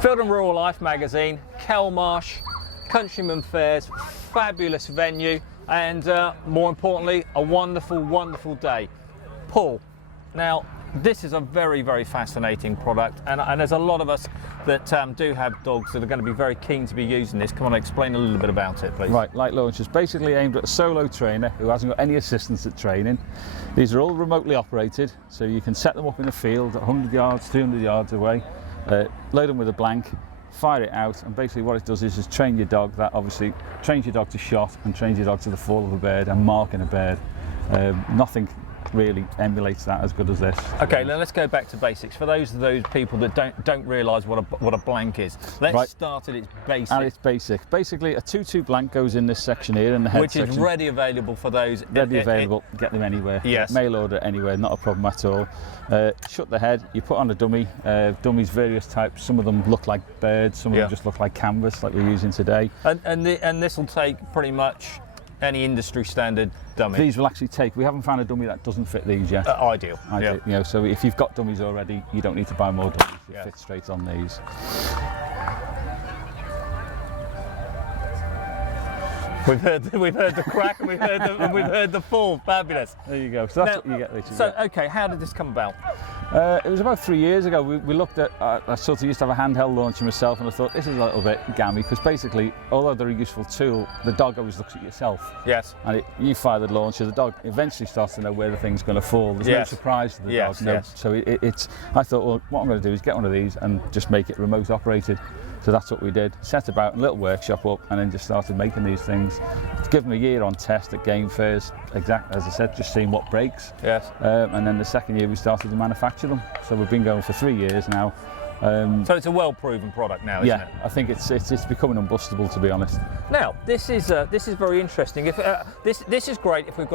Field and Rural Life magazine, Kelmarsh, Countryman Fairs, fabulous venue, and more importantly, a wonderful, wonderful day. Paul, now this is a very, very fascinating product, and there's a lot of us that do have dogs that are going to be very keen to be using this. Come on, explain a little bit about it, please. Right, LITE-LAUNCHers, basically aimed at a solo trainer who hasn't got any assistance at training. These are all remotely operated, so you can set them up in a field at 100 yards, 200 yards away, load them with a blank, fire it out, and basically what it does is just train your dog. That obviously trains your dog to shot and trains your dog to the fall of a bird and marking a bird. Nothing really emulates that as good as this. Okay, now let's go back to basics. For those people that don't realise what a blank is, let's start at its basic. At its basic. Basically, a 2-2 blank goes in this section here in the head section. Which is ready available for those. Ready available, get them anywhere. Yes. Mail order anywhere, not a problem at all. Shut the head, you put on a dummy. Dummies various types. Some of them look like birds, some of them just look like canvas, like we're using today. And this will take pretty much any industry standard dummy. These will actually take. We haven't found a dummy that doesn't fit these yet. Ideal. Yeah. You know, so if you've got dummies already, you don't need to buy more dummies. It fits straight on these. We've heard the crack and we've heard the fall. Fabulous. There you go. So that's what you get. Okay, how did this come about? It was about 3 years ago. We looked at. I sort of used to have a handheld launcher myself, and I thought this is a little bit gammy because basically, although they're a useful tool, the dog always looks at yourself. Yes. And you fire the launcher, the dog eventually starts to know where the thing's going to fall. There's no surprise to the dog. No. So it's. I thought, well, what I'm going to do is get one of these and just make it remote operated. So that's what we did. Set about a little workshop up and then just started making these things. Give them a year on test at game fairs, exactly as I said, just seeing what breaks. Yes. And then the second year we started to manufacture them. So we've been going for 3 years now. So it's a well-proven product now, isn't it? Yeah, I think it's becoming unbustable, to be honest. Now this is very interesting. If this is great if we've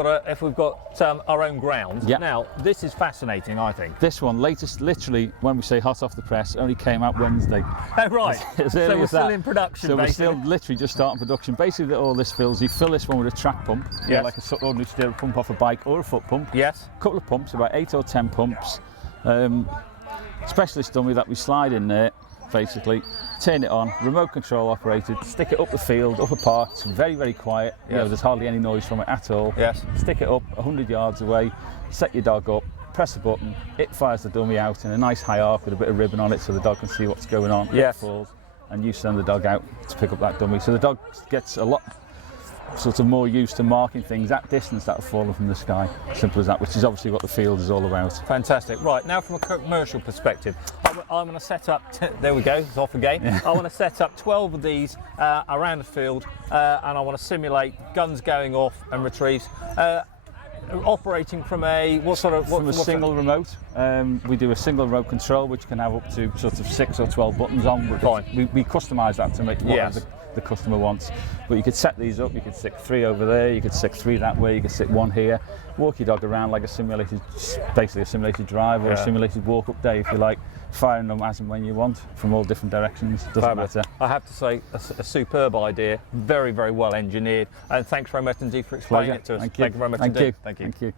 got our own grounds. Yeah. Now this is fascinating, I think. This one, literally, when we say hot off the press, only came out Wednesday. Oh right. So we're still in production. So basically. we're still literally just starting production. Basically, all this fills. You fill this one with a track pump, like a ordinary steel pump off a bike or a foot pump. Yes. A couple of pumps, about 8 or 10 pumps. Specialist dummy that we slide in there, basically, turn it on, remote control operated, stick it up the field, up a park, it's very, very quiet, you know, there's hardly any noise from it at all. Yes. Stick it up 100 yards away, set your dog up, press a button, it fires the dummy out in a nice high arc with a bit of ribbon on it so the dog can see what's going on. Yes. It falls, and you send the dog out to pick up that dummy. So the dog gets a lot sort of more used to marking things at distance that have fallen from the sky. Simple as that, which is obviously what the field is all about. Fantastic. Right, now from a commercial perspective, I'm going to set up, there we go, it's off again. Yeah. I want to set up 12 of these around the field and I want to simulate guns going off and retrieves. Operating from a, single remote. We do a single remote control which can have up to sort of 6 or 12 buttons on. We customise that to make whatever the customer wants. But you could set these up, you could stick 3 over there, you could stick 3 that way, you could stick 1 here, walk your dog around like a simulated, basically a simulated drive or a simulated walk-up day if you like, firing them as and when you want from all different directions, doesn't matter. I have to say, a superb idea, very, very well engineered, and thanks very much indeed for explaining it to us. Thank you very much indeed. Thank you.